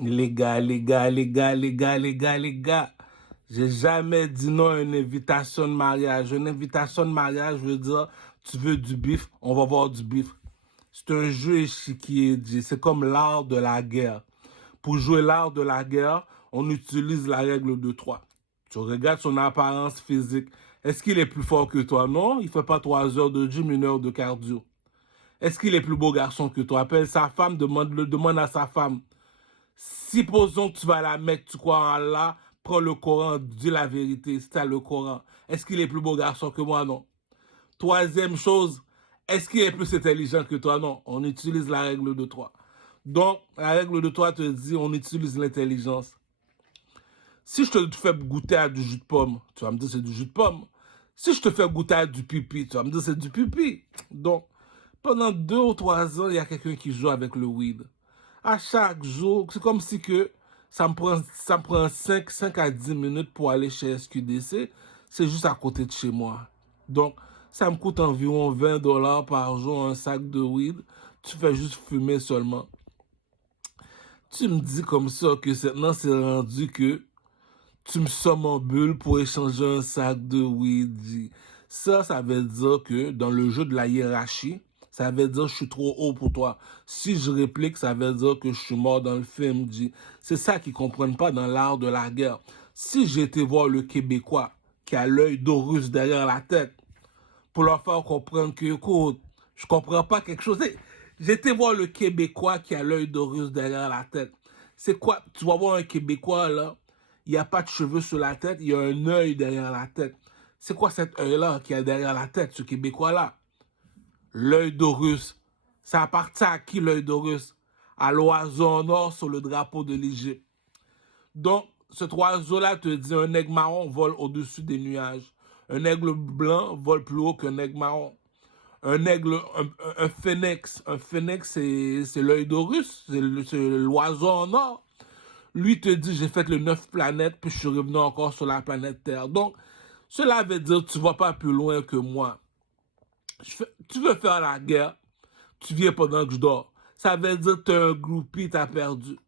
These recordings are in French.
Les gars. J'ai jamais dit non à une invitation de mariage. Une invitation de mariage veut dire, tu veux du bif, on va voir du bif. C'est un jeu échiquier, dit. C'est comme l'art de la guerre. Pour jouer l'art de la guerre, on utilise la règle de 3. Tu regardes son apparence physique. Est-ce qu'il est plus fort que toi? Non, il fait pas 3 heures de gym, 1 heure de cardio. Est-ce qu'il est plus beau garçon que toi? Appelle sa femme, demande à sa femme. Supposons que tu vas à la Mecque, tu crois en Allah, prends le Coran, dis la vérité, si tu as le Coran. Est-ce qu'il est plus beau garçon que moi? Non. Troisième chose, est-ce qu'il est plus intelligent que toi? Non. On utilise la règle de 3. Donc, la règle de 3 te dit, on utilise l'intelligence. Si je te fais goûter à du jus de pomme, tu vas me dire c'est du jus de pomme. Si je te fais goûter à du pipi, tu vas me dire c'est du pipi. Donc, pendant 2 ou 3 ans, il y a quelqu'un qui joue avec le weed. À chaque jour, c'est comme si que ça me prend 5 à 10 minutes pour aller chez SQDC. C'est juste à côté de chez moi. Donc, ça me coûte environ $20 par jour un sac de weed. Tu fais juste fumer seulement. Tu me dis comme ça que maintenant c'est rendu que tu me somnambules pour échanger un sac de weed. Ça veut dire que dans le jeu de la hiérarchie, ça veut dire que je suis trop haut pour toi. Si je réplique, ça veut dire que je suis mort dans le film. C'est ça qu'ils comprennent pas dans l'art de la guerre. Si j'étais voir le Québécois qui a l'œil d'Horus derrière la tête, pour leur faire comprendre que, écoute, je comprends pas quelque chose. J'étais voir le Québécois qui a l'œil d'Horus derrière la tête. C'est quoi? Tu vas voir un Québécois, là, il n'y a pas de cheveux sur la tête, il y a un œil derrière la tête. C'est quoi cet œil-là qui est derrière la tête, ce Québécois-là? L'œil d'Horus. Ça appartient à qui, l'œil d'Horus? À l'oiseau en or sur le drapeau de l'Égypte. Donc, cet oiseau-là te dit un aigle marron vole au-dessus des nuages. Un aigle blanc vole plus haut qu'un aigle marron. Un phénix. Un phénix, c'est l'œil d'Horus, c'est l'oiseau en or. Lui te dit, j'ai fait les 9 planètes, puis je suis revenu encore sur la planète Terre. Donc, cela veut dire que tu vas pas plus loin que moi. Tu veux faire la guerre, tu viens pendant que je dors. Ça veut dire que tu es un groupie, tu as perdu.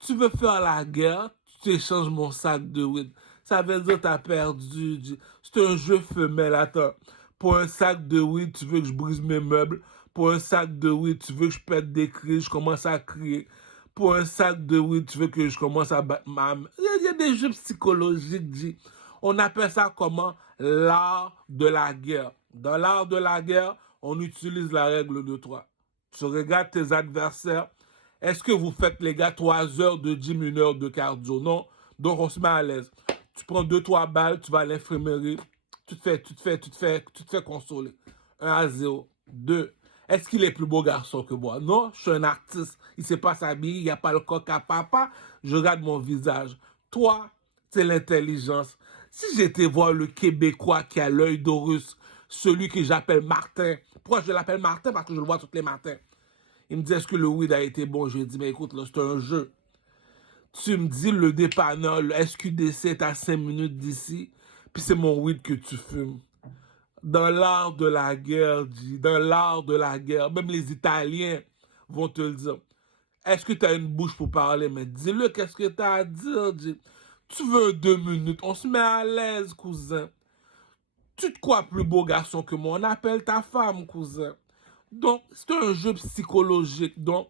Tu veux faire la guerre, tu échanges mon sac de weed. Ça veut dire que tu as perdu. C'est un jeu femelle, attends. Pour un sac de weed, tu veux que je brise mes meubles. Pour un sac de weed, tu veux que je pète des cris, je commence à crier. Pour un sac de weed, tu veux que je commence à battre ma... Il y a des jeux psychologiques, dit. On appelle ça comment? L'art de la guerre. Dans l'art de la guerre, on utilise la règle de 3. Tu regardes tes adversaires. Est-ce que vous faites, les gars, 3 heures de gym, 1 heure de cardio? Non. Donc, on se met à l'aise. Tu prends 2-3 balles, tu vas à l'infirmerie. Tu te fais consoler. 1-0. 2. Est-ce qu'il est plus beau garçon que moi? Non, je suis un artiste. Il ne sait pas s'habiller, il n'y a pas le coq à papa. Je regarde mon visage. Toi, c'est l'intelligence. Si j'étais voir le Québécois qui a l'œil d'Horus, celui que j'appelle Martin. Pourquoi je l'appelle Martin? Parce que je le vois tous les matins. Il me dit, est-ce que le weed a été bon? Je lui ai dit, mais écoute, là, c'est un jeu. Tu me dis, le dépanneur, le SQDC est à 5 minutes d'ici, puis c'est mon weed que tu fumes. Dans l'art de la guerre, dans l'art de la guerre, même les Italiens vont te le dire. Est-ce que tu as une bouche pour parler? Mais dis-le, qu'est-ce que tu as à dire? Tu veux 2 minutes? On se met à l'aise, cousin. Tu te crois plus beau garçon que moi? On appelle ta femme, cousin. Donc, c'est un jeu psychologique. Donc,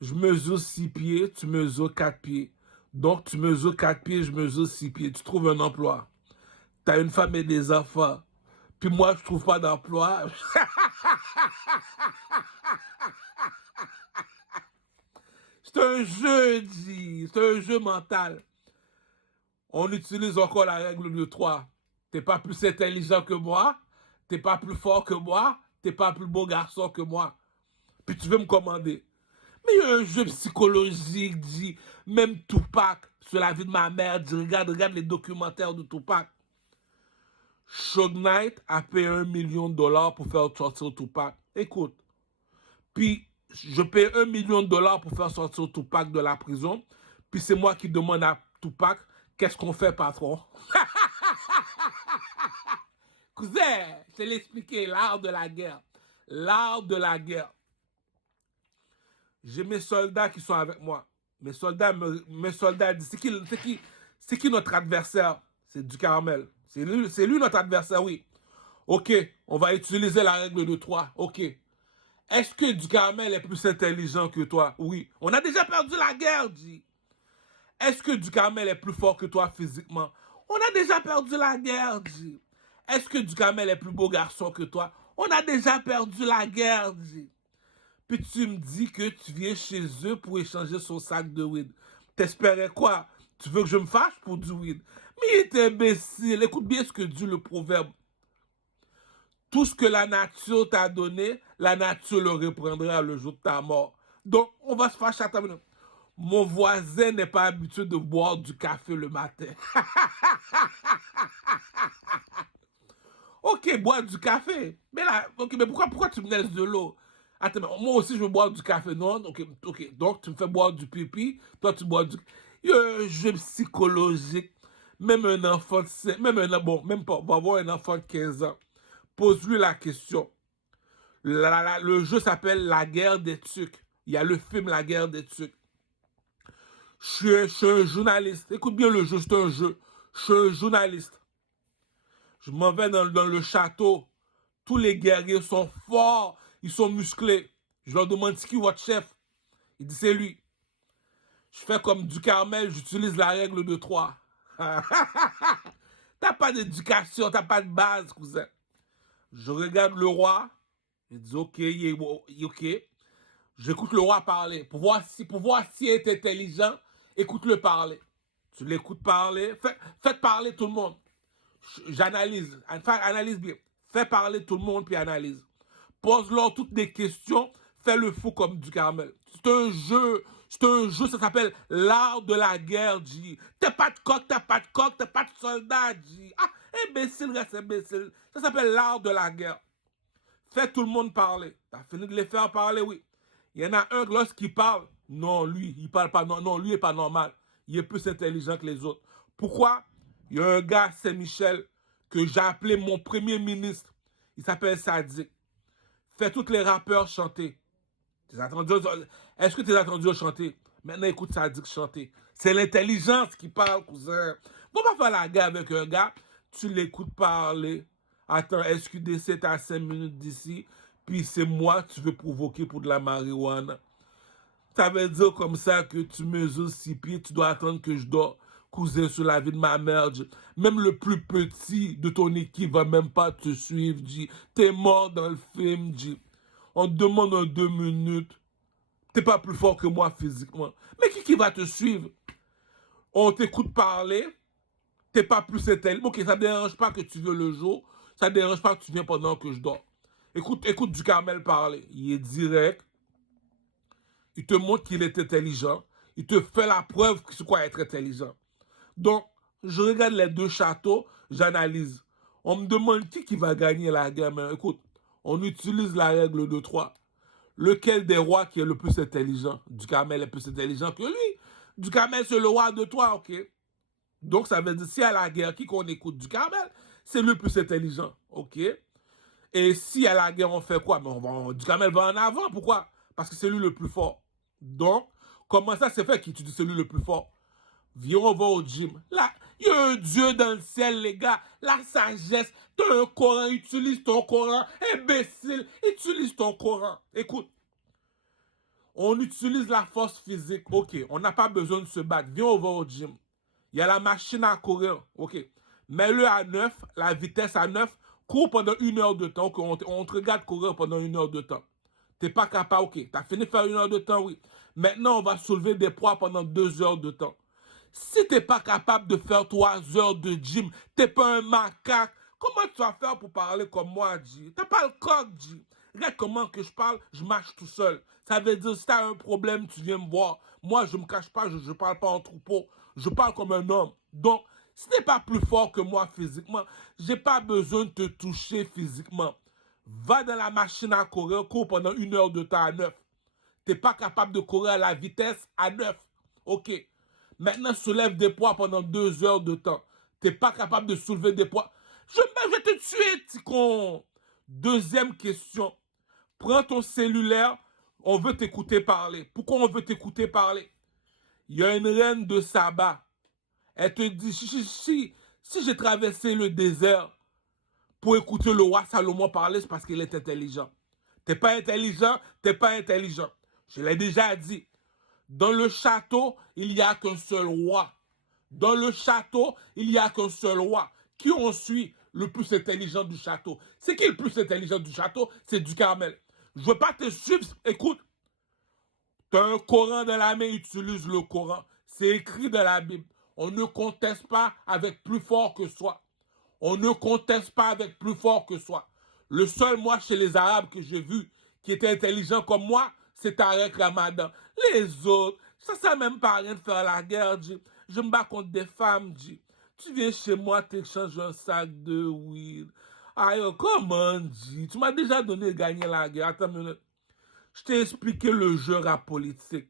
je mesure 6 pieds, tu mesures 4 pieds. Donc, tu mesures 4 pieds, je mesure 6 pieds. Tu trouves un emploi. Tu as une femme et des enfants. Puis moi, je trouve pas d'emploi. C'est un jeu, dit. C'est un jeu mental. On utilise encore la règle de 3. T'es pas plus intelligent que moi. T'es pas plus fort que moi. T'es pas plus beau garçon que moi. Puis tu veux me commander. Mais il y a un jeu psychologique, dit. Même Tupac, sur la vie de ma mère, dit, regarde les documentaires de Tupac. Suge Knight a payé $1 million pour faire sortir Tupac. Écoute. Puis, je paye $1 million pour faire sortir Tupac de la prison. Puis c'est moi qui demande à Tupac, qu'est-ce qu'on fait, patron? Cousin, je te l'ai expliqué, l'art de la guerre. L'art de la guerre. J'ai mes soldats qui sont avec moi. Mes soldats disent, c'est qui notre adversaire? C'est du Carmel. C'est lui notre adversaire, oui. Ok, on va utiliser la règle de 3. Ok. Est-ce que du Carmel est plus intelligent que toi? Oui. On a déjà perdu la guerre, dit. Est-ce que du Carmel est plus fort que toi physiquement? On a déjà perdu la guerre, dit. Est-ce que du Carmel est plus beau garçon que toi? On a déjà perdu la guerre, dit. Puis tu me dis que tu viens chez eux pour échanger son sac de weed. T'espérais quoi? Tu veux que je me fâche pour du weed? Mais il est imbécile. Écoute bien ce que dit le proverbe. Tout ce que la nature t'a donné, la nature le reprendra le jour de ta mort. Donc, on va se fâcher à ta minute. Mon voisin n'est pas habitué de boire du café le matin. Ok, boire du café. Mais là, ok, mais pourquoi tu me laisses de l'eau? Attends, moi aussi je veux boire du café, non? Ok, donc tu me fais boire du pipi, toi tu bois du... Il y a un jeu psychologique. Même un enfant de 5, même pas, on va avoir un enfant de 15 ans. Pose-lui la question. Le jeu s'appelle La guerre des tucs. Il y a le film La guerre des tucs. Je suis un journaliste. Écoute bien le jeu, c'est un jeu. Je suis un journaliste. Je m'en vais dans le château. Tous les guerriers sont forts. Ils sont musclés. Je leur demande c'est qui votre chef. Il dit c'est lui. Je fais comme du Carmel, j'utilise la règle de 3. T'as pas d'éducation, t'as pas de base, cousin. Je regarde le roi. Je dis ok, il est ok. J'écoute le roi parler. Pour voir s'il est intelligent, écoute-le parler. Tu l'écoutes parler. Faites parler tout le monde. J'analyse. Analyse bien. Fais parler tout le monde puis analyse. Pose-leur toutes des questions. Fais le fou comme du Carmel. C'est un jeu. C'est un jeu, ça s'appelle l'art de la guerre, G. T'es pas de coq, t'es pas de soldat, G. Ah, imbécile, reste imbécile. Ça s'appelle l'art de la guerre. Fais tout le monde parler. T'as fini de les faire parler, oui. Il y en a un, lorsqu'il parle, non, lui, il parle pas, non, lui, il est pas normal. Il est plus intelligent que les autres. Pourquoi? Il y a un gars, Saint-Michel, que j'ai appelé mon premier ministre. Il s'appelle Sadik. Fais tous les rappeurs chanter. Est-ce que tu as entendu chanter? Maintenant, écoute Sadik chanter. C'est l'intelligence qui parle, cousin. Faut pas faire la guerre avec un gars. Tu l'écoutes parler. Attends, SQDC, t'es à 5 minutes d'ici. Puis c'est moi que tu veux provoquer pour de la marijuana. Ça veut dire comme ça que tu mesures 6 pieds, tu dois attendre que je dors. Cousin, sur la vie de ma mère, même le plus petit de ton équipe va même pas te suivre, G. T'es mort dans le film, G. On te demande en 2 minutes. T'es pas plus fort que moi physiquement. Mais qui va te suivre? On t'écoute parler. T'es pas plus intelligent. Ok, ça ne dérange pas que tu veux le jour. Ça ne dérange pas que tu viens pendant que je dors. Écoute du Carmel parler. Il est direct. Il te montre qu'il est intelligent. Il te fait la preuve que c'est quoi être intelligent. Donc, je regarde les deux châteaux, j'analyse. On me demande qui va gagner la guerre. Mais écoute, on utilise la règle de 3. Lequel des rois qui est le plus intelligent? Du Carmel est plus intelligent que lui. Du Carmel, c'est le roi de 3, ok? Donc, ça veut dire, si à la guerre, qui qu'on écoute du Carmel, c'est le plus intelligent, ok? Et si à la guerre, on fait quoi? Du Carmel va en avant, pourquoi? Parce que c'est lui le plus fort. Donc, comment ça se fait qu'il utilise celui le plus fort? Viens, on va au gym. Là, il y a un Dieu dans le ciel, les gars. La sagesse. T'as un Coran, utilise ton Coran. Imbécile, utilise ton Coran. Écoute, on utilise la force physique. Ok, on n'a pas besoin de se battre. Viens, on va au gym. Il y a la machine à courir. Ok, mets-le à 9, la vitesse à 9. Cours pendant 1 heure de temps. Ok, on te regarde courir pendant 1 heure de temps. T'es pas capable, ok. T'as fini de faire 1 heure de temps, oui. Maintenant, on va soulever des poids pendant 2 heures de temps. Si t'es pas capable de faire 3 heures de gym, t'es pas un macaque. Comment tu vas faire pour parler comme moi, G? T'as pas le coq, G. Regarde comment que je parle, je marche tout seul. Ça veut dire, si t'as un problème, tu viens me voir. Moi, je me cache pas, je parle pas en troupeau. Je parle comme un homme. Donc, si t'es pas plus fort que moi physiquement, j'ai pas besoin de te toucher physiquement. Va dans la machine à courir, cours pendant 1 heure de temps à 9. T'es pas capable de courir à la vitesse à 9. Ok. Maintenant, soulève des poids pendant 2 heures de temps. T'es pas capable de soulever des poids. Je vais te tuer, petit con. Deuxième question. Prends ton cellulaire. On veut t'écouter parler. Pourquoi on veut t'écouter parler? Il y a une reine de Saba. Elle te dit, si j'ai traversé le désert pour écouter le roi Salomon parler, c'est parce qu'il est intelligent. T'es pas intelligent, t'es pas intelligent. Je l'ai déjà dit. Dans le château, il n'y a qu'un seul roi. Dans le château, il n'y a qu'un seul roi. Qui on suit le plus intelligent du château? C'est qui le plus intelligent du château? C'est du Carmel. Je veux pas te suivre. Écoute, tu as un Coran dans la main, utilise le Coran. C'est écrit dans la Bible. On ne conteste pas avec plus fort que soi. On ne conteste pas avec plus fort que soi. Le seul, moi, chez les Arabes que j'ai vu qui était intelligent comme moi, c'est Tarek Ramadan. Les autres, ça sert même pas à rien de faire la guerre, dit. Je me bats contre des femmes, dit. Tu viens chez moi, t'échanges un sac de weed. Aïe, comment, dit? Tu m'as déjà donné gagner la guerre. Attends une minute. Je t'ai expliqué le jeu rap politique.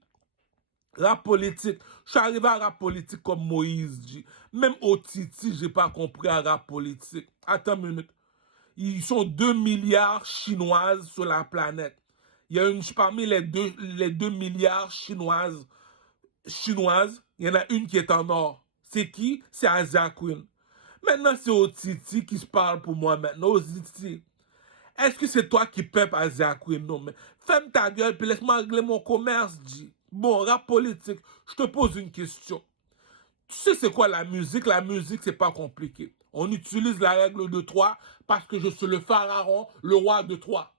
Rap politique, je suis arrivé à rap politique comme Moïse dit. Même au Titi, j'ai pas compris à rap politique. Attends une minute. Ils sont 2 milliards chinoises sur la planète. Il y a une, parmi les 2 milliards chinoises, il y en a une qui est en or. C'est qui? C'est Asia Queen. Maintenant, c'est au Titi qui se parle pour moi maintenant. Au Titi. Est-ce que c'est toi qui peuple Asia Queen? Non, mais ferme ta gueule puis laisse-moi régler mon commerce, dit. Bon, rap politique, je te pose une question. Tu sais c'est quoi la musique? La musique, c'est pas compliqué. On utilise la règle de 3 parce que je suis le pharaon, le roi de 3.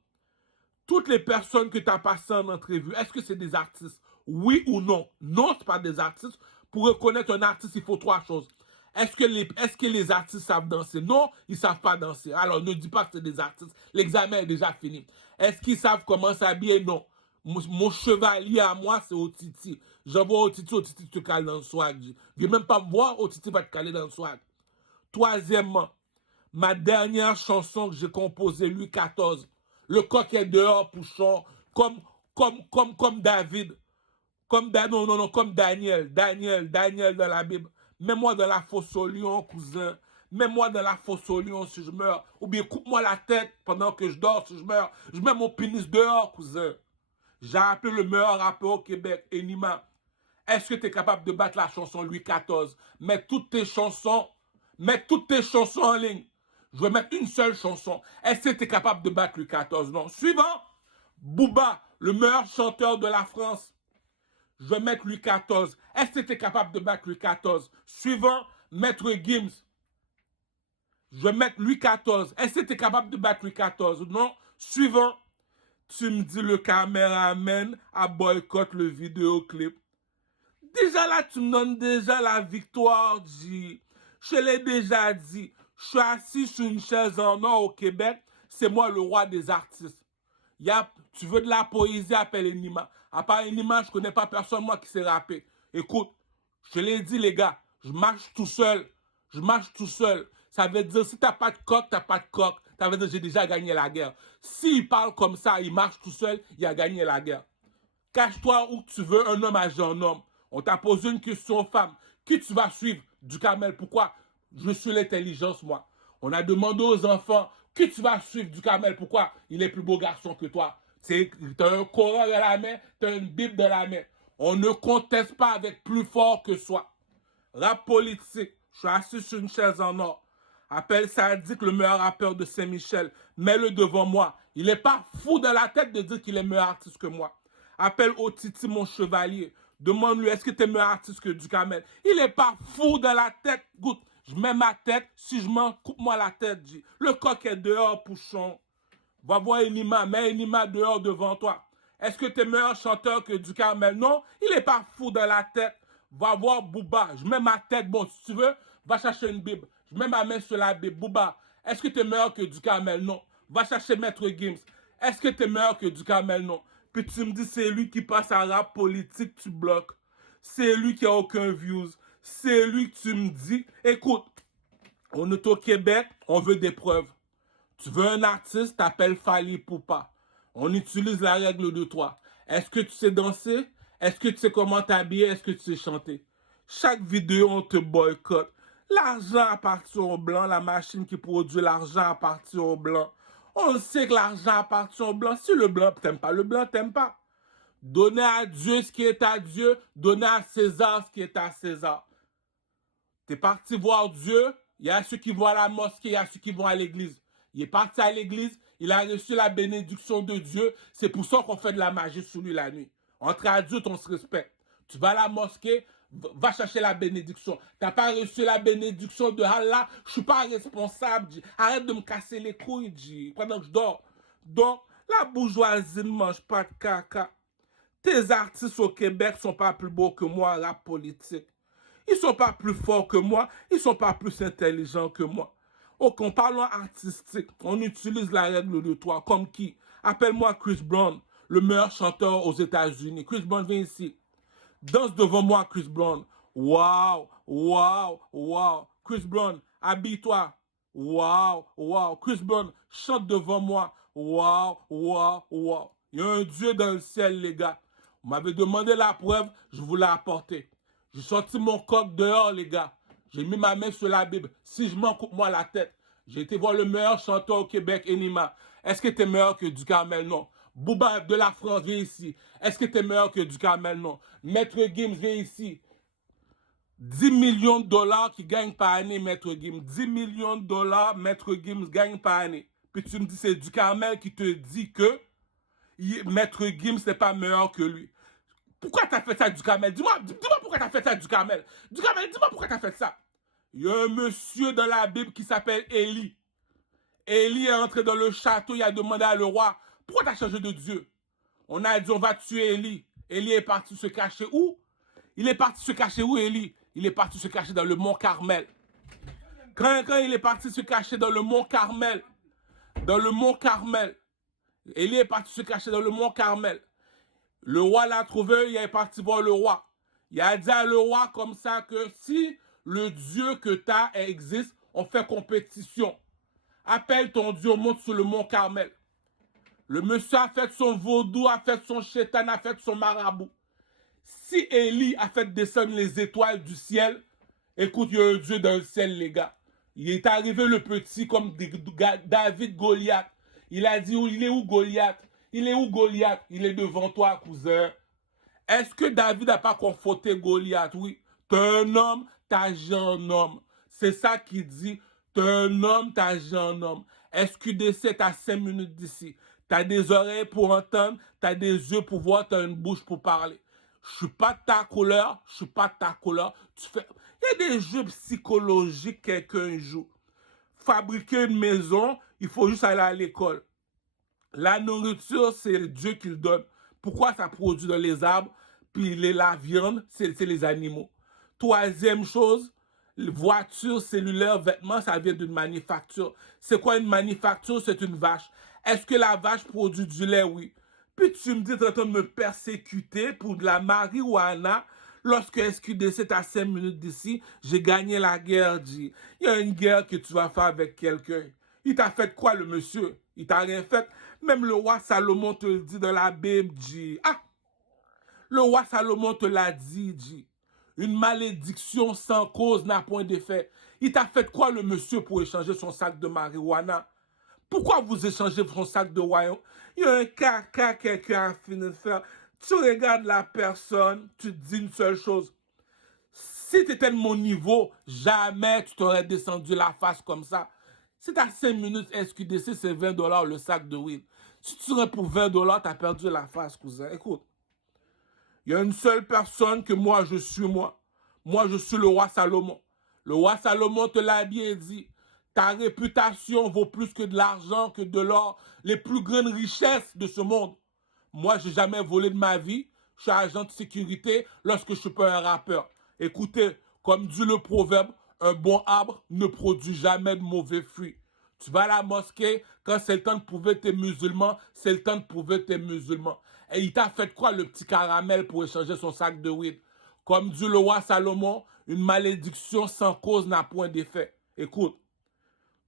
Toutes les personnes que tu as passées en entrevue, est-ce que c'est des artistes? Oui ou non? Non, c'est pas des artistes. Pour reconnaître un artiste, il faut 3 choses. Est-ce que les artistes savent danser? Non, ils savent pas danser. Alors, ne dis pas que c'est des artistes. L'examen est déjà fini. Est-ce qu'ils savent comment s'habiller? Non. Mon chevalier à moi, c'est Otiti. J'envoie Otiti te cale dans le swag. Je vais même pas me voir, Otiti va te caler dans le swag. Troisièmement, ma dernière chanson que j'ai composée, Louis XIV. Le coq est dehors, Pouchon, comme David. Comme Daniel dans la Bible. Mets-moi dans la fosse au lion, cousin. Mets-moi dans la fosse au lion si je meurs. Ou bien coupe-moi la tête pendant que je dors si je meurs. Je mets mon pénis dehors, cousin. J'ai appelé le meilleur rappeur au Québec, Enima. Est-ce que tu es capable de battre la chanson Louis XIV? Mets toutes tes chansons en ligne. Je vais mettre une seule chanson. Est-ce que tu es capable de battre Louis XIV? Non. Suivant, Booba, le meilleur chanteur de la France. Je vais mettre Louis XIV. Est-ce que tu es capable de battre Louis XIV? Suivant, Maître Gims. Je vais mettre Louis XIV. Est-ce que tu es capable de battre Louis XIV? Non. Suivant, tu me dis le caméraman a boycott le vidéoclip. Déjà là, tu me donnes déjà la victoire, J. Je l'ai déjà dit. Je suis assis sur une chaise en or au Québec. C'est moi le roi des artistes. Tu veux de la poésie, appelle Enima. À part Enima, je connais pas personne, moi, qui sait rapper. Écoute, je l'ai dit, les gars, je marche tout seul. Je marche tout seul. Ça veut dire, si t'as pas de coq, t'as pas de coq. Ça veut dire, j'ai déjà gagné la guerre. S'il parle comme ça, il marche tout seul, il a gagné la guerre. Cache-toi où tu veux, un homme agit un homme. On t'a posé une question aux femmes. Qui tu vas suivre? Du Camel. Pourquoi? Je suis l'intelligence, moi. On a demandé aux enfants, qui tu vas suivre du Camel? Pourquoi? Il est plus beau garçon que toi. T'as un Coran dans la main, t'as une Bible dans la main. On ne conteste pas avec plus fort que soi. Rap politique. Je suis assis sur une chaise en or. Appelle Sadik, le meilleur rappeur de Saint-Michel. Mets-le devant moi. Il n'est pas fou dans la tête de dire qu'il est meilleur artiste que moi. Appelle Otiti, mon chevalier. Demande-lui, est-ce que tu es meilleur artiste que Ducamel? Il n'est pas fou dans la tête. Goûte, je mets ma tête. Si je m'en coupe-moi la tête, dit. Le coq est dehors, Pouchon. Va voir Enima. Mets Enima dehors devant toi. Est-ce que tu es meilleur chanteur que Ducamel? Non, il n'est pas fou dans la tête. Va voir Booba. Je mets ma tête. Bon, si tu veux, va chercher une Bible. Je mets ma main sur la Bible. Booba, est-ce que tu es meilleur que Ducamel? Non. Va chercher Maître Gims. Est-ce que tu es meilleur que Ducamel? Non. Puis tu me dis, c'est lui qui passe à rap politique, tu bloques. C'est lui qui a aucun views. C'est lui que tu me dis, écoute, on est au Québec, on veut des preuves. Tu veux un artiste, t'appelles Fally Poupa. On utilise la règle de 3. Est-ce que tu sais danser? Est-ce que tu sais comment t'habiller? Est-ce que tu sais chanter? Chaque vidéo, on te boycotte. L'argent appartient aux Blancs, la machine qui produit l'argent appartient aux Blancs. On sait que l'argent appartient aux Blancs. Si le Blanc t'aime pas, le Blanc t'aime pas. Donnez à Dieu ce qui est à Dieu. Donnez à César ce qui est à César. Tu es parti voir Dieu. Il y a ceux qui vont à la mosquée, il y a ceux qui vont à l'église. Il est parti à l'église, il a reçu la bénédiction de Dieu. C'est pour ça qu'on fait de la magie sur lui la nuit. Entre adultes, on se respecte. Tu vas à la mosquée, va chercher la bénédiction. Tu n'as pas reçu la bénédiction de Allah, je ne suis pas responsable. Arrête de me casser les couilles pendant que je dors. Donc, la bourgeoisie ne mange pas de caca. Tes artistes au Québec ne sont pas plus beaux que moi, rap politique. Ils ne sont pas plus forts que moi, ils ne sont pas plus intelligents que moi. Ok, en parlant artistique, on utilise la règle de 3. Comme qui? Appelle-moi Chris Brown, le meilleur chanteur aux États-Unis. Chris Brown, viens ici. Danse devant moi, Chris Brown. Waouh, waouh, waouh. Chris Brown, habille-toi. Waouh, waouh. Chris Brown, chante devant moi. Waouh, waouh, waouh. Il y a un Dieu dans le ciel, les gars. Vous m'avez demandé la preuve, je vous l'ai apporté. J'ai sorti mon coq dehors, les gars. J'ai mis ma main sur la Bible. Si je m'en coupe-moi la tête. J'ai été voir le meilleur chanteur au Québec, Enima. Est-ce que t'es meilleur que Ducamel? Non. Booba de la France, viens ici. Est-ce que t'es meilleur que Ducamel? Non. Maître Gims, viens ici. 10 millions de dollars qui gagnent par année, Maître Gims. 10 millions de dollars, Maître Gims gagne par année. Puis tu me dis, c'est Ducamel qui te dit que Maître Gims n'est pas meilleur que lui. Pourquoi t'as fait ça, Ducamel? Dis-moi pourquoi t'as fait ça, Ducamel. Ducamel, dis-moi pourquoi t'as fait ça. Il y a un monsieur dans la Bible qui s'appelle Élie. Élie est entré dans le château, il a demandé à le roi, pourquoi t'as changé de Dieu? On a dit, on va tuer Élie. Élie est parti se cacher où? Il est parti se cacher où, Élie? Il est parti se cacher dans le mont Carmel. Quand il est parti se cacher dans le mont Carmel, Élie est parti se cacher dans le mont Carmel. Le roi l'a trouvé, il est parti voir le roi. Il a dit à le roi comme ça que si le Dieu que tu as existe, on fait compétition. Appelle ton Dieu, monte sur le mont Carmel. Le monsieur a fait son vaudou, a fait son chétan, a fait son marabout. Si Élie a fait descendre les étoiles du ciel, écoute, il y a un Dieu dans le ciel, les gars. Il est arrivé le petit comme David Goliath. Il a dit, il est où Goliath? Il est où Goliath? Il est devant toi, cousin. Est-ce que David n'a pas confronté Goliath? Oui. T'es un homme, t'agis en homme. C'est ça qu'il dit. T'es un homme, t'agis en homme. SQDC, t'as 5 minutes d'ici. T'as des oreilles pour entendre, t'as des yeux pour voir, t'as une bouche pour parler. Je suis pas de ta couleur, je suis pas de ta couleur. Il y a des jeux psychologiques que quelqu'un joue. Fabriquer une maison, il faut juste aller à l'école. La nourriture, c'est Dieu qui le donne. Pourquoi ça produit dans les arbres? Puis la viande, c'est les animaux. Troisième chose, voiture, cellulaire, vêtements, ça vient d'une manufacture. C'est quoi une manufacture? C'est une vache. Est-ce que la vache produit du lait? Oui. Puis tu me dis, tu es en train de me persécuter pour de la marijuana. Lorsque SQDC est à 5 minutes d'ici, j'ai gagné la guerre, dit. Il y a une guerre que tu vas faire avec quelqu'un. Il t'a fait quoi, le monsieur? Il t'a rien fait. Même le roi Salomon te le dit dans la Bible, dit. Ah! Le roi Salomon te l'a dit. Une malédiction sans cause n'a point d'effet. Il t'a fait quoi, le monsieur, pour échanger son sac de marijuana? Pourquoi vous échangez son sac de royaume? Il y a un caca que quelqu'un a fini de faire. Tu regardes la personne, tu te dis une seule chose. Si tu étais de mon niveau, jamais tu t'aurais descendu la face comme ça. Si tu as 5 minutes SQDC, c'est 20 $ le sac de weed. Si tu serais pour 20 $, tu as perdu la face, cousin. Écoute, il y a une seule personne que moi, je suis moi. Moi, je suis le roi Salomon. Le roi Salomon te l'a bien dit. Ta réputation vaut plus que de l'argent, que de l'or, les plus grandes richesses de ce monde. Moi, j'ai jamais volé de ma vie. Je suis agent de sécurité lorsque je suis pas un rappeur. Écoutez, comme dit le proverbe, un bon arbre ne produit jamais de mauvais fruits. Tu vas à la mosquée, quand c'est le temps de prouver tes musulmans, c'est le temps de prouver tes musulmans. Et il t'a fait quoi, le petit caramel, pour échanger son sac de weed? Comme dit le roi Salomon, une malédiction sans cause n'a point d'effet. Écoute,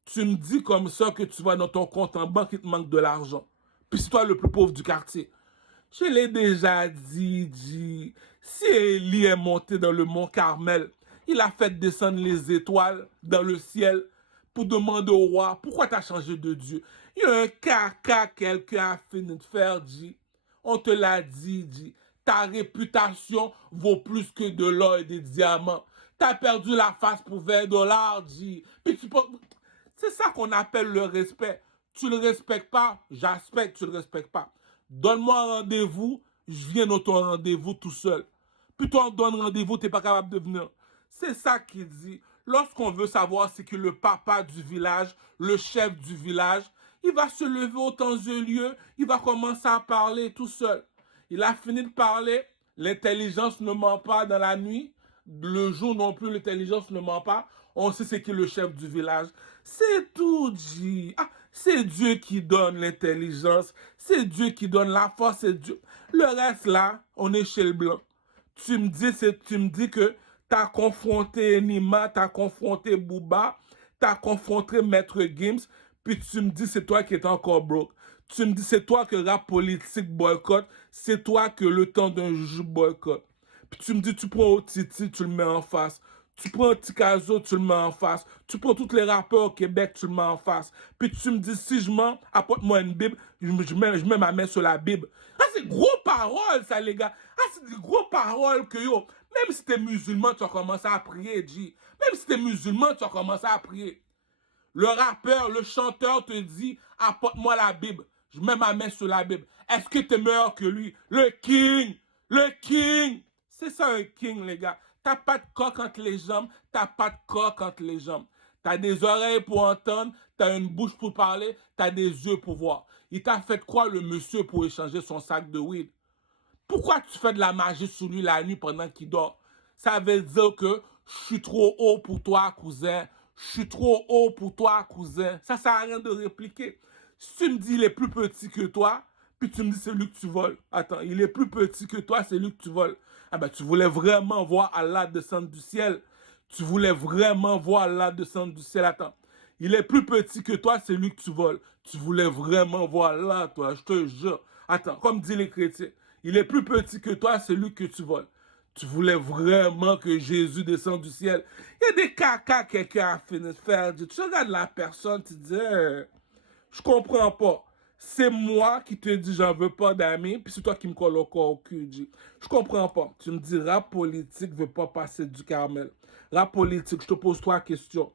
tu me dis comme ça que tu vas dans ton compte en banque, il te manque de l'argent. Puis c'est toi le plus pauvre du quartier. Je l'ai déjà dit. Si Élie est monté dans le mont Carmel, il a fait descendre les étoiles dans le ciel pour demander au roi, pourquoi tu as changé de Dieu? Il y a un caca quelqu'un a fini de faire, dit. On te l'a dit. Ta réputation vaut plus que de l'or et des diamants. T'as perdu la face pour 20 dollars, dit. Puis tu peux... C'est ça qu'on appelle le respect. Tu le respectes pas, j'aspecte, tu le respectes pas. Donne-moi un rendez-vous, je viens dans ton rendez-vous tout seul. Puis toi, on donne rendez-vous, t'es pas capable de venir. C'est ça qu'il dit. Lorsqu'on veut savoir, c'est que le papa du village, le chef du village, il va se lever au temps de lieu, il va commencer à parler tout seul. Il a fini de parler, l'intelligence ne ment pas dans la nuit, le jour non plus, l'intelligence ne ment pas. On sait c'est qui le chef du village. C'est tout dit. Ah, c'est Dieu qui donne l'intelligence, c'est Dieu qui donne la force, c'est Dieu. Le reste là, on est chez le blanc. Tu me dis que tu as confronté Nima, tu as confronté Booba, tu as confronté Maître Gims, puis tu me dis c'est toi qui es encore broke. Tu me dis c'est toi que rap politique boycott, c'est toi que le temps d'un juge boycott. Puis tu me dis tu prends Otiti, tu le mets en face. Tu prends Tikazo, tu le mets en face. Tu prends tous les rappeurs au Québec, tu le mets en face. Puis tu me dis, si je mens, apporte-moi une Bible, je mets ma main sur la Bible. Ah, c'est gros paroles, ça, les gars. Ah, c'est des gros paroles que yo. Même si t'es musulman, tu vas commencer à prier, G. Même si t'es musulman, tu vas commencer à prier. Le rappeur, le chanteur te dit, apporte-moi la Bible. Je mets ma main sur la Bible. Est-ce que t'es meilleur que lui? Le king! Le king! C'est ça un king, les gars. T'as pas de coq entre les jambes, t'as pas de coq entre les jambes. T'as des oreilles pour entendre, t'as une bouche pour parler, t'as des yeux pour voir. Il t'a fait quoi le monsieur pour échanger son sac de weed? Pourquoi tu fais de la magie sur lui la nuit pendant qu'il dort? Ça veut dire que je suis trop haut pour toi, cousin. Je suis trop haut pour toi, cousin. Ça sert à rien de répliquer. Si tu me dis il est plus petit que toi, puis tu me dis c'est lui que tu voles. Attends, il est plus petit que toi, c'est lui que tu voles. Ah ben, tu voulais vraiment voir Allah descendre du ciel. Tu voulais vraiment voir Allah descendre du ciel. Attends, il est plus petit que toi, c'est lui que tu voles. Tu voulais vraiment voir Allah, toi, je te jure. Attends, comme disent les chrétiens, il est plus petit que toi, c'est lui que tu voles. Tu voulais vraiment que Jésus descende du ciel. Il y a des caca que quelqu'un a fini de faire. Tu regardes la personne, tu dis, je comprends pas. C'est moi qui te dis j'en veux pas d'amis, puis c'est toi qui me colle au corps au cul. Je comprends pas. Tu me dis rap politique veut pas passer du Carmel. Rap politique, je te pose trois questions.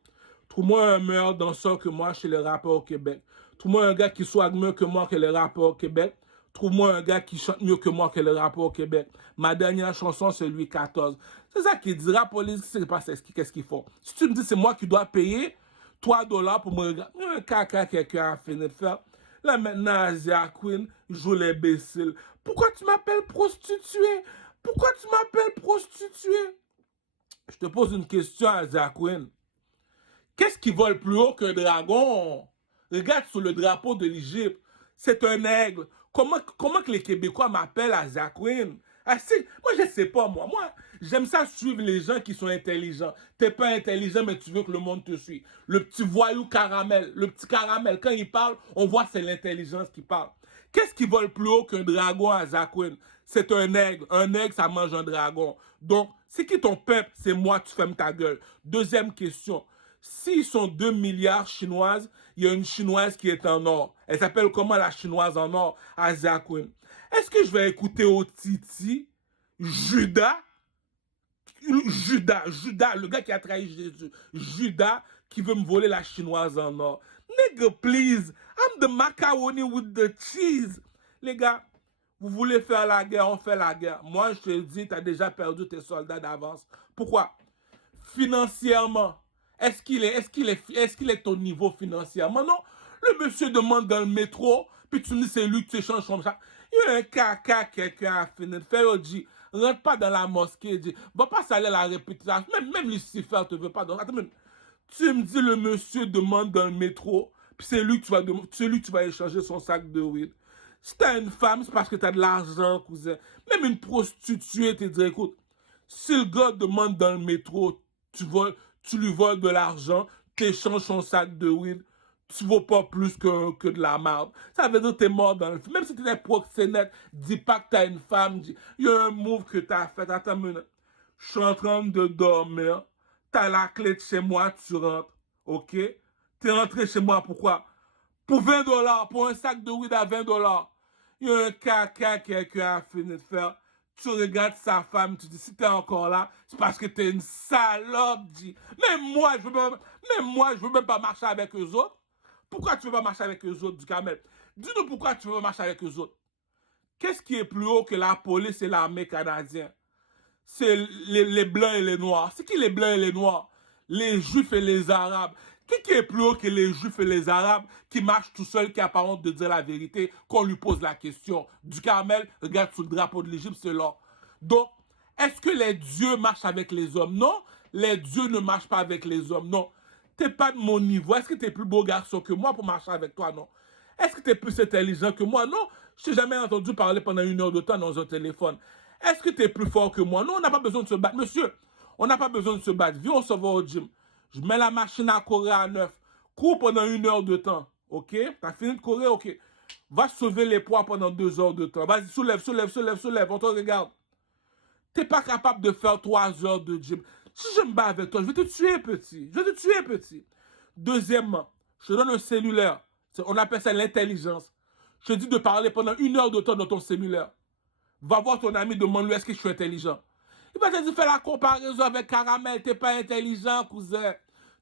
Trouve-moi un meilleur danseur que moi chez les rappeurs au Québec. Trouve-moi un gars qui soit mieux que moi que les rappeurs au Québec. Trouve-moi un gars qui chante mieux que moi que les rappeurs au Québec. Ma dernière chanson, c'est Louis XIV. C'est ça qui dit rap politique, c'est pas qu'est-ce qu'ils font. Si tu me dis c'est moi qui dois payer 3 dollars pour me regarder, un caca quelqu'un a fini de faire. Là maintenant, Asia Queen joue l'imbécile. Pourquoi tu m'appelles prostituée? Pourquoi tu m'appelles prostituée? Je te pose une question, Asia Queen. Qu'est-ce qui vole plus haut qu'un dragon? Regarde sur le drapeau de l'Égypte. C'est un aigle. Comment que les Québécois m'appellent Asia Queen? Ah, moi, je sais pas, moi. Moi, j'aime ça suivre les gens qui sont intelligents. T'es pas intelligent, mais tu veux que le monde te suive. Le petit voyou caramel, le petit caramel, quand il parle, on voit c'est l'intelligence qui parle. Qu'est-ce qui vole plus haut qu'un dragon à Zaquin? C'est un aigle. Un aigle, ça mange un dragon. Donc, c'est qui ton peuple? C'est moi, tu fermes ta gueule. Deuxième question. S'ils sont 2 milliards chinoises, il y a une chinoise qui est en or. Elle s'appelle comment la chinoise en or? Asia Queen. Est-ce que je vais écouter Otiti, Judas, le gars qui a trahi Jésus, Judas, qui veut me voler la chinoise en or? Nigga, please, I'm the macaroni with the cheese. Les gars, vous voulez faire la guerre, on fait la guerre. Moi, je te dis, tu as déjà perdu tes soldats d'avance. Pourquoi? Financièrement. Est-ce qu'il est au niveau financièrement? Non. Le monsieur demande dans le métro, puis tu me dis c'est lui que tu échanges comme ça. Il y a un caca, quelqu'un a fini de faire, il dit, rentre pas dans la mosquée, dit, va pas saler la réputation. Même Lucifer te veut pas. Attends, tu me dis le monsieur demande dans le métro, puis c'est lui que tu vas échanger son sac de weed. Si t'as une femme, c'est parce que t'as de l'argent, cousin. Même une prostituée te dit, écoute, si le gars demande dans le métro, tu lui voles de l'argent, tu échanges son sac de weed, tu vaux pas plus que de la merde. Ça veut dire que t'es mort dans le film. Même si t'es proxénète, dis pas que t'as une femme, il y a un move que t'as fait. Attends une minute. Je suis en train de dormir, t'as la clé de chez moi, tu rentres, ok? T'es rentré chez moi, pourquoi? Pour 20 dollars, pour un sac de weed à 20 dollars. Il y a un caca que quelqu'un a fini de faire. Tu regardes sa femme, tu dis, si t'es encore là, c'est parce que t'es une salope, dit. Même moi, je veux même pas marcher avec eux autres. Pourquoi tu veux pas marcher avec eux autres, du Kamel? Dis-nous pourquoi tu veux pas marcher avec eux autres. Qu'est-ce qui est plus haut que la police et l'armée canadienne? C'est les blancs et les noirs. C'est qui les blancs et les noirs? Les juifs et les arabes. Qui est plus haut que les juifs et les arabes qui marchent tout seul, qui a pas honte de dire la vérité, qu'on lui pose la question? Du Carmel, regarde sous le drapeau de l'Égypte, c'est là. Donc, est-ce que les dieux marchent avec les hommes? Non. Les dieux ne marchent pas avec les hommes. Non. T'es pas de mon niveau. Est-ce que t'es plus beau garçon que moi pour marcher avec toi? Non. Est-ce que t'es plus intelligent que moi? Non. Je t'ai jamais entendu parler pendant 1 heure de temps dans un téléphone. Est-ce que t'es plus fort que moi? Non, on n'a pas besoin de se battre. Monsieur, on n'a pas besoin de se battre. Viens, on se va au gym. Je mets la machine à courir à 9. Cours pendant 1 heure de temps. OK? T'as fini de courir? OK. Va soulever les poids pendant 2 heures de temps. Vas-y, soulève, soulève, soulève, soulève. On te regarde. T'es pas capable de faire 3 heures de gym. Si je me bats avec toi, je vais te tuer, petit. Je vais te tuer, petit. Deuxièmement, je te donne un cellulaire. On appelle ça l'intelligence. Je te dis de parler pendant 1 heure de temps dans ton cellulaire. Va voir ton ami, demande-lui est-ce que je suis intelligent. Il va te dire, fais la comparaison avec Caramel, t'es pas intelligent, cousin.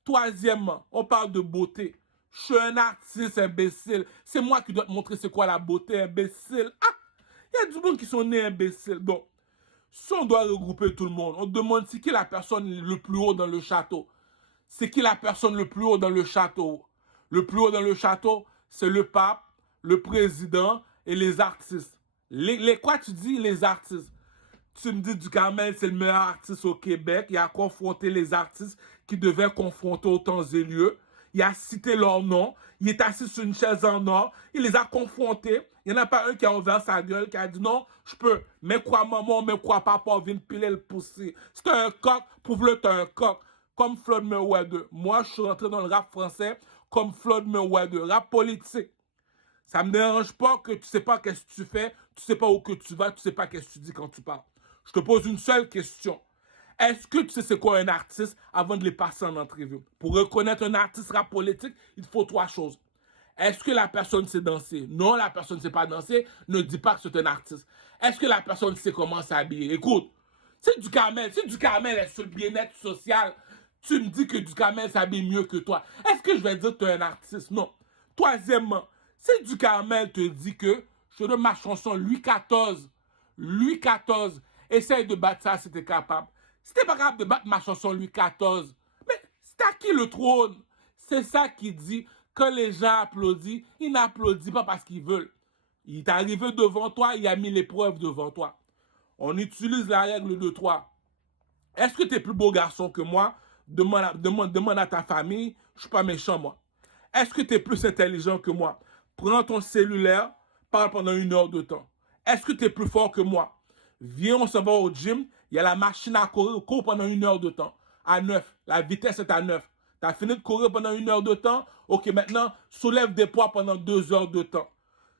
Troisièmement, on parle de beauté. Je suis un artiste, imbécile. C'est moi qui dois te montrer c'est quoi la beauté, imbécile. Ah, il y a du monde qui sont nés imbéciles. Donc, si on doit regrouper tout le monde, on demande c'est qui la personne le plus haut dans le château. C'est qui la personne le plus haut dans le château. Le plus haut dans le château, c'est le pape, le président et les artistes. Quoi tu dis, les artistes? Tu me dis, Duhamel, c'est le meilleur artiste au Québec. Il a confronté les artistes qui devaient confronter au temps et lieu. Il a cité leur nom. Il est assis sur une chaise en or. Il les a confrontés. Il n'y en a pas un qui a ouvert sa gueule, qui a dit non, je peux. Mais quoi maman, mais quoi papa, viens piler le pousser. C'est un coq, prouve-le, t'es un coq. Comme Floyd Mayweather. Moi, je suis rentré dans le rap français comme Floyd Mayweather. Rap politique. Ça me dérange pas que tu sais pas qu'est-ce que tu fais, tu sais pas où que tu vas, tu sais pas qu'est-ce que tu dis quand tu parles. Je te pose une seule question. Est-ce que tu sais c'est quoi un artiste avant de les passer en entrevue? Pour reconnaître un artiste rap politique, il faut 3 choses. Est-ce que la personne sait danser? Non, la personne ne sait pas danser. Ne dis pas que c'est un artiste. Est-ce que la personne sait comment s'habiller? Écoute, c'est du Carmel. Si du Carmel est sur le bien-être social, tu me dis que du Carmel s'habille mieux que toi. Est-ce que je vais dire que tu es un artiste? Non. Troisièmement, si du Carmel te dit que je donne ma chanson Louis XIV, Louis XIV, essaye de battre ça si t'es capable. Si t'es pas capable de battre ma chanson Louis XIV, mais c'est à qui le trône? C'est ça qui dit, quand les gens applaudissent, ils n'applaudissent pas parce qu'ils veulent. Il est arrivé devant toi, il a mis l'épreuve devant toi. On utilise la règle de 3. Est-ce que tu es plus beau garçon que moi? Demande à ta famille. Je suis pas méchant, moi. Est-ce que tu es plus intelligent que moi? Prends ton cellulaire, parle pendant 1 heure de temps. Est-ce que tu es plus fort que moi? Viens, on se va au gym. Il y a la machine à courir. Cours pendant 1 heure de temps. À 9. La vitesse est à 9. Tu as fini de courir pendant 1 heure de temps. OK, maintenant, soulève des poids pendant 2 heures de temps.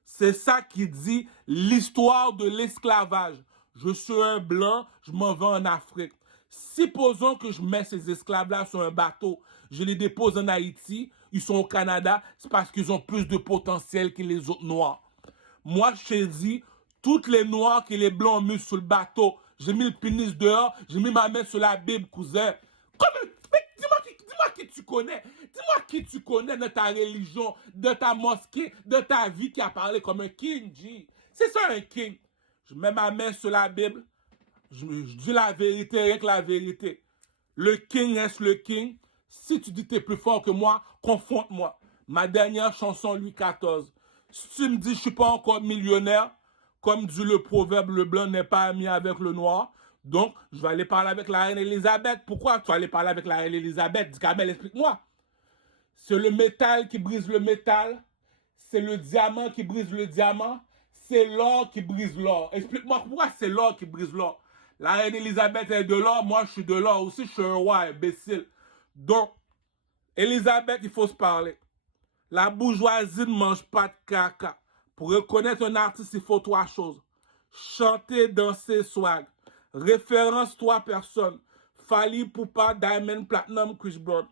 C'est ça qui dit l'histoire de l'esclavage. Je suis un blanc, je m'en vais en Afrique. Supposons que je mets ces esclaves-là sur un bateau, je les dépose en Haïti, ils sont au Canada, c'est parce qu'ils ont plus de potentiel que les autres noirs. Moi, je t'ai dit, toutes les noirs que les blancs ont mis sur le bateau, j'ai mis le pénis dehors, j'ai mis ma main sur la Bible, cousin. Dis-moi qui tu connais. Dis-moi qui tu connais dans ta religion, dans ta mosquée, dans ta vie qui a parlé comme un king, G. C'est ça un king. Je mets ma main sur la Bible, je dis la vérité, rien que la vérité. Le king reste le king. Si tu dis que tu es plus fort que moi, confronte-moi. Ma dernière chanson, Louis XIV. Si tu me dis que je suis pas encore millionnaire, comme dit le proverbe, le blanc n'est pas ami avec le noir. Donc, je vais aller parler avec la reine Elisabeth. Pourquoi tu vas aller parler avec la reine Elisabeth? Dis, Kamel, explique-moi. C'est le métal qui brise le métal. C'est le diamant qui brise le diamant. C'est l'or qui brise l'or. Explique-moi pourquoi c'est l'or qui brise l'or. La reine Elisabeth est de l'or, moi je suis de l'or aussi, je suis un roi imbécile. Donc, Elisabeth, il faut se parler. La bourgeoisie ne mange pas de caca. Pour reconnaître un artiste, il faut 3 choses. Chanter, danser, swag. Référence 3 personnes. Fally Ipupa, Diamond Platinum, Chris Brown.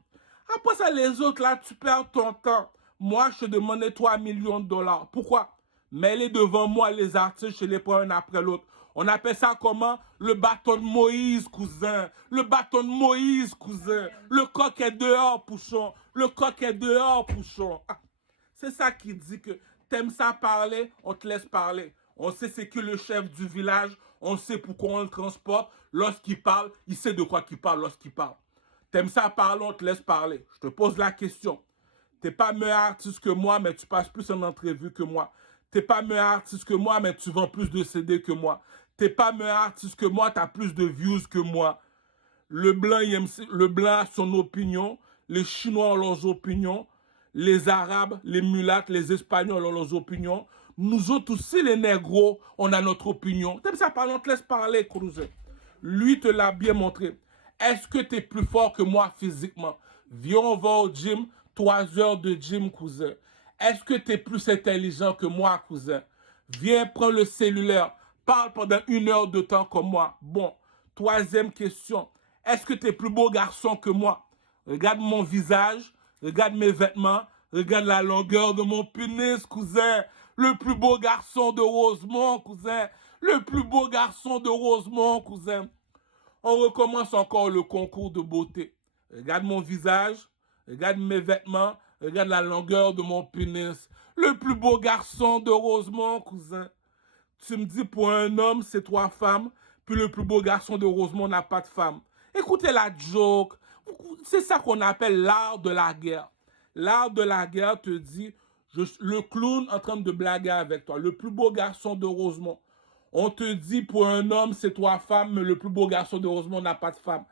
Après ça, les autres là, tu perds ton temps. Moi, je te demandais 3 millions de dollars. Pourquoi? Mets-les devant moi, les artistes, je les prends un après l'autre. On appelle ça comment? Le bâton de Moïse, cousin. Le bâton de Moïse, cousin. Le coq est dehors, Pouchon. Le coq est dehors, Pouchon. Ah, c'est ça qui dit que t'aimes ça parler, on te laisse parler. On sait c'est que le chef du village, on sait pourquoi on le transporte. Lorsqu'il parle, il sait de quoi il parle lorsqu'il parle. T'aimes ça parler, on te laisse parler. Je te pose la question. T'es pas meilleur artiste que moi, mais tu passes plus en entrevue que moi. T'es pas meilleur artiste que moi, mais tu vends plus de CD que moi. T'es pas meilleur artiste que moi, t'as plus de views que moi. Le blanc, le blanc a son opinion. Les Chinois ont leurs opinions. Les Arabes, les mulattes, les Espagnols ont leurs opinions. Nous autres aussi, les négros, on a notre opinion. T'aimes ça parler, on te laisse parler, Cruiser. Lui te l'a bien montré. Est-ce que tu es plus fort que moi physiquement? Viens, on va au gym, 3 heures de gym, cousin. Est-ce que tu es plus intelligent que moi, cousin? Viens, prends le cellulaire, parle pendant 1 heure de temps comme moi. Bon, troisième question. Est-ce que tu es plus beau garçon que moi? Regarde mon visage, regarde mes vêtements, regarde la longueur de mon pénis, cousin. Le plus beau garçon de Rosemont, cousin. Le plus beau garçon de Rosemont, cousin. On recommence encore le concours de beauté. Regarde mon visage, regarde mes vêtements, regarde la longueur de mon pénis. Le plus beau garçon de Rosemont, cousin. Tu me dis pour un homme, c'est 3 femmes, puis le plus beau garçon de Rosemont n'a pas de femme. Écoutez la joke. C'est ça qu'on appelle l'art de la guerre. L'art de la guerre te dit, le clown en train de blaguer avec toi, le plus beau garçon de Rosemont. On te dit pour un homme, c'est 3 femmes, mais le plus beau garçon de Rosemont n'a pas de femme.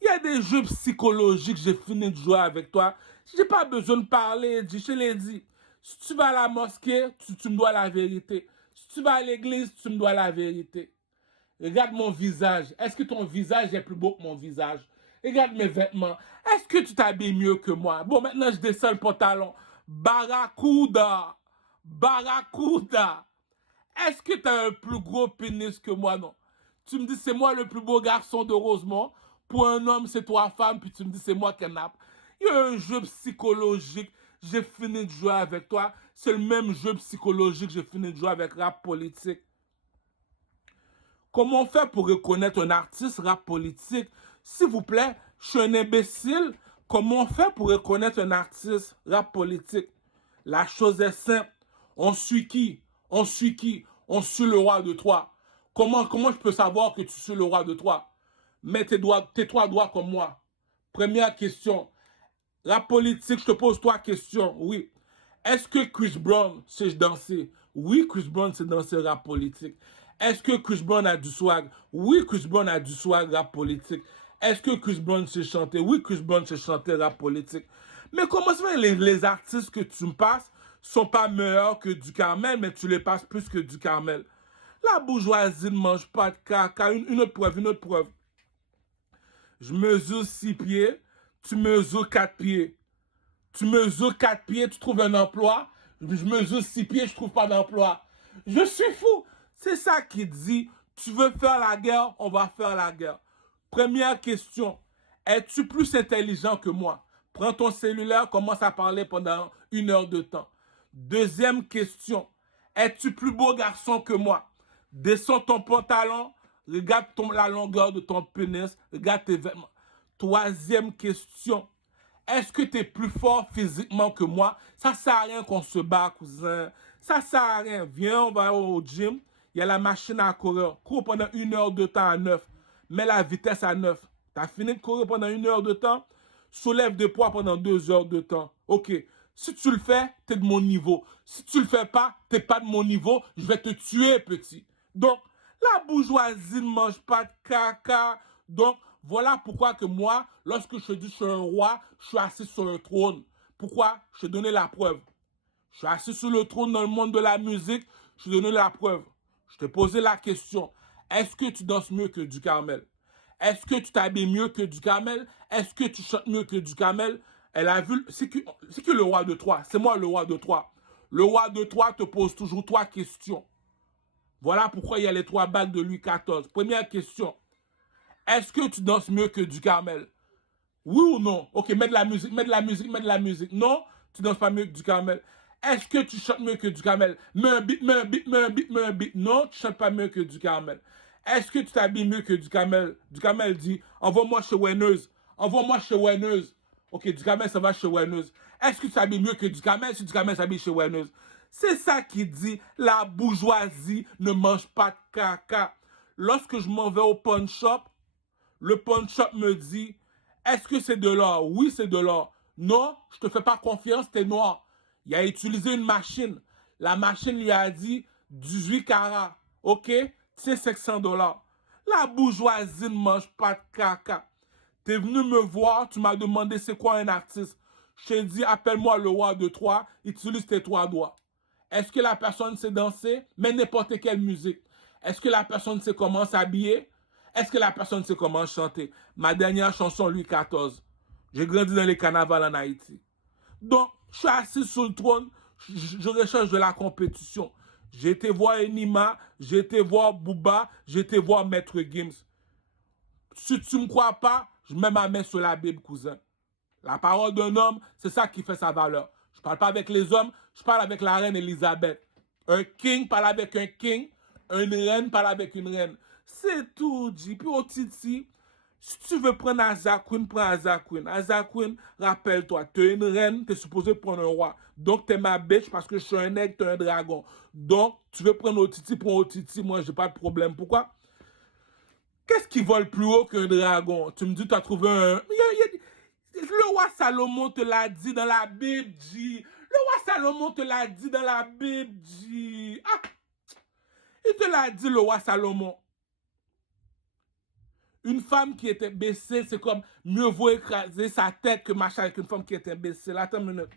Il y a des jeux psychologiques, j'ai fini de jouer avec toi. J'ai pas besoin de parler, je l'ai dit. Si tu vas à la mosquée, tu me dois la vérité. Si tu vas à l'église, tu me dois la vérité. Regarde mon visage. Est-ce que ton visage est plus beau que mon visage? Regarde mes vêtements. Est-ce que tu t'habilles mieux que moi? Bon, maintenant, je descends le pantalon. Barracuda. Barracuda. Est-ce que tu as un plus gros pénis que moi? Non. Tu me dis, c'est moi le plus beau garçon de Rosemont. Pour un homme, c'est 3 femmes. Puis tu me dis, c'est moi qui nappe. Il y a un jeu psychologique. J'ai fini de jouer avec toi. C'est le même jeu psychologique. J'ai fini de jouer avec rap politique. Comment on fait pour reconnaître un artiste rap politique? S'il vous plaît, je suis un imbécile. Comment on fait pour reconnaître un artiste rap politique? La chose est simple. On suit qui? On suit qui? On suit le roi de Troie. Comment je peux savoir que tu suis le roi de Troie? Mets tes 3 doigts comme moi. Première question. Rap politique, je te pose 3 questions. Oui. Est-ce que Chris Brown sait danser? Oui, Chris Brown sait danser rap politique. Est-ce que Chris Brown a du swag? Oui, Chris Brown a du swag rap politique. Est-ce que Chris Brown sait chanter? Oui, Chris Brown sait chanter rap politique. Mais comment ça fait les artistes que tu me passes sont pas meilleurs que du Carmel, mais tu les passes plus que du Carmel? La bourgeoisie ne mange pas de caca. Une autre preuve. Je mesure 6 pieds, tu mesures 4 pieds. Tu mesures 4 pieds, tu trouves un emploi. Je mesure 6 pieds, je trouve pas d'emploi. Je suis fou. C'est ça qui dit, tu veux faire la guerre, on va faire la guerre. Première question, es-tu plus intelligent que moi? Prends ton cellulaire, commence à parler pendant 1 heure de temps. Deuxième question, es-tu plus beau garçon que moi? Descends ton pantalon, regarde la longueur de ton pénis, regarde tes vêtements. Troisième question, est-ce que tu es plus fort physiquement que moi? Ça sert à rien qu'on se bat, cousin. Ça sert à rien. Viens, on va au gym. Il y a la machine à courir. Cours pendant 1 heure de temps à 9. Mets la vitesse à 9. Tu as fini de courir pendant 1 heure de temps? Soulève des poids pendant 2 heures de temps. OK. Si tu le fais, tu es de mon niveau. Si tu le fais pas, tu n'es pas de mon niveau. Je vais te tuer, petit. Donc, la bourgeoisie ne mange pas de caca. Donc, voilà pourquoi que moi, lorsque je te dis que je suis un roi, je suis assis sur un trône. Pourquoi? Je t'ai donné la preuve. Je suis assis sur le trône dans le monde de la musique, je t'ai donné la preuve. Je t'ai posé la question. Est-ce que tu danses mieux que du Carmel? Est-ce que tu t'habilles mieux que du Carmel? Est-ce que tu chantes mieux que du Carmel? Elle a vu, c'est que le roi de Troie. C'est moi le roi de Troie. Le roi de Troie te pose toujours 3 questions. Voilà pourquoi il y a les 3 bagues de Louis XIV. Première question. Est-ce que tu danses mieux que du Carmel? Oui ou non? Ok, mets de la musique. Non, tu danses pas mieux que du Carmel. Est-ce que tu chantes mieux que du Kamel? Mets un beat, mets un beat, mets un beat, mets un beat. Non, tu chantes pas mieux que du Kamel. Est-ce que tu t'habilles mieux que du Kamel? Du Kamel dit, envoie-moi chez Wenneuse. Envoie-moi chez Wenneuse. Ok, du Kamel, ça va chez Wenneuse. Est-ce que tu t'habilles mieux que du Kamel si du Kamel s'habille chez Wenneuse? C'est ça qui dit, la bourgeoisie ne mange pas de caca. Lorsque je m'en vais au pawn shop, le pawn shop me dit, est-ce que c'est de l'or? Oui, c'est de l'or. Non, je te fais pas confiance, t'es noir. Il a utilisé une machine. La machine lui a dit 18 carats. OK? C'est $500. La bourgeoisie ne mange pas de caca. T'es venu me voir, tu m'as demandé c'est quoi un artiste. Je t'ai dit, appelle-moi le roi de Troie, utilise tes 3 doigts. Est-ce que la personne sait danser? Mais n'importe quelle musique. Est-ce que la personne sait comment s'habiller? Est-ce que la personne sait comment chanter? Ma dernière chanson, Louis XIV. J'ai grandi dans les carnavals en Haïti. Donc, je suis assis sur le trône, je recherche de la compétition. J'ai été voir Enima, j'ai été voir Booba, j'ai été voir Maître Gims. Si tu ne me crois pas, je mets ma main sur la Bible, cousin. La parole d'un homme, c'est ça qui fait sa valeur. Je ne parle pas avec les hommes, je parle avec la reine Elisabeth. Un king parle avec un king, une reine parle avec une reine. C'est tout, J. Puis au Titi, si tu veux prendre Azza Queen, prends Azza Queen. Azza Queen, rappelle-toi, tu es une reine, tu es supposé prendre un roi. Donc, tu es ma bitch parce que je suis un aigle, tu es un dragon. Donc, tu veux prendre Otiti, prends Otiti, moi, j'ai pas de problème. Pourquoi? Qu'est-ce qui vole plus haut qu'un dragon? Tu me dis, tu as trouvé un... Le roi Salomon te l'a dit dans la Bible, J. Le roi Salomon te l'a dit dans la Bible, J. Ah! Il te l'a dit, le roi Salomon. Une femme qui était baissée, c'est comme mieux vaut écraser sa tête que marcher avec une femme qui était baissée. Là, attends une minute.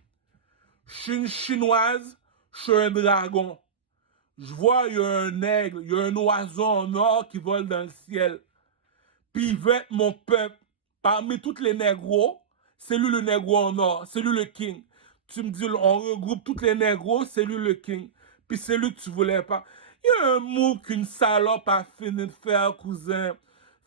Je suis une chinoise, je suis un dragon. Je vois, il y a un aigle, il y a un oiseau en or qui vole dans le ciel. Puis il veut être mon peuple. Parmi tous les négros, c'est lui le négro en or, c'est lui le king. Tu me dis, on regroupe tous les négros, c'est lui le king. Puis c'est lui que tu voulais pas. Il y a un mot qu'une salope a fini de faire, cousin.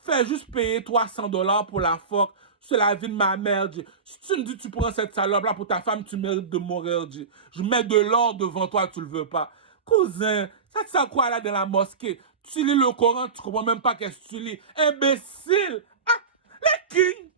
Fais juste payer $300 pour la phoque. C'est la vie de ma mère, J. Si tu me dis tu prends cette salope-là pour ta femme, tu mérites de mourir, J. Je mets de l'or devant toi, tu le veux pas. Cousin, ça te sert quoi là dans la mosquée? Tu lis le Coran, tu comprends même pas qu'est-ce que tu lis. Imbécile! Ah! Les kings!